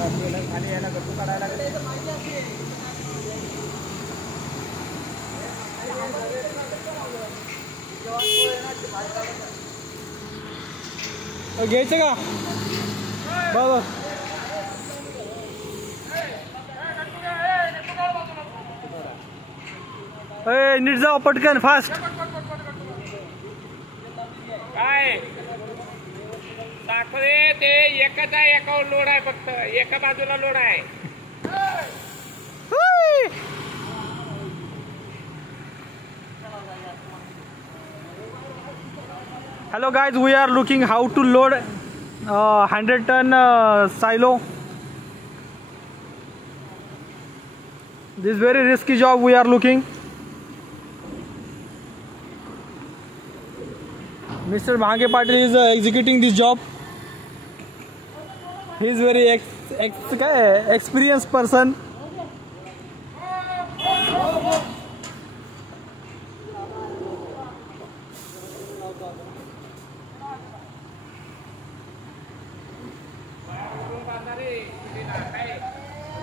खाली यायला गप्पू काढायला घ्यायचं का बाबा नीट जाऊ पटकन फास्ट काय साखरे ते एकच आहे एकावर लोड आहे फक्त एका बाजूला लोड आहे Hello guys, we are looking how to load 100 ton silo. This very risky job we are looking. Mr. Bhange Patil is executing this job. He is very experienced person.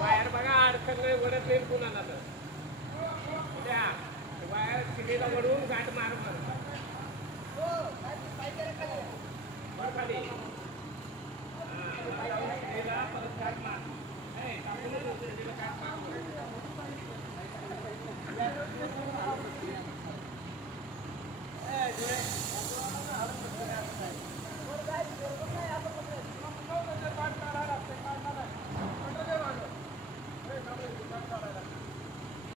Wire बघा अडकले वरच